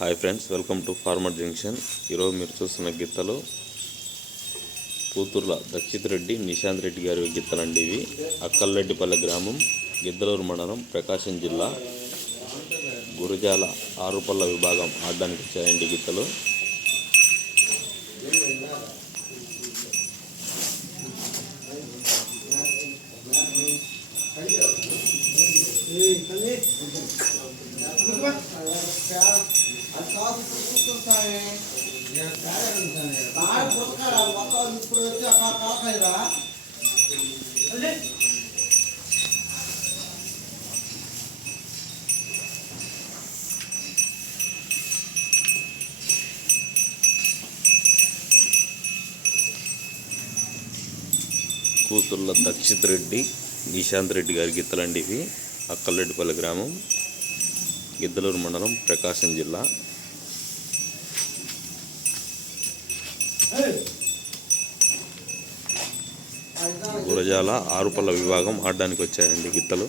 Hi friends, welcome to farmer junction. ఈరోజు మీరు చూస్తున్న గిత్తలు కూతుర్ల దక్షిత్ రెడ్డి, నిశాంత్ రెడ్డి గారి గిత్తలండి. ఇవి అక్కల్రెడ్డిపల్లె గ్రామం, గిద్దలూరు మండలం, ప్రకాశం జిల్లా, గురజాల ఆరుపల్ల విభాగం ఆడడానికి వచ్చాయండి గిత్తలు. కూతుర్ల దక్షిత్ రెడ్డి, నిశాంత్ రెడ్డి గారి గిత్తలండి. ఇవి అక్కల్రెడ్డిపల్లె గ్రామం, గిద్దలూరు మండలం, ప్రకాశం జిల్లా. గురజాల ఆరుపల్ల విభాగం ఆడడానికి వచ్చాయండి గిత్తలు.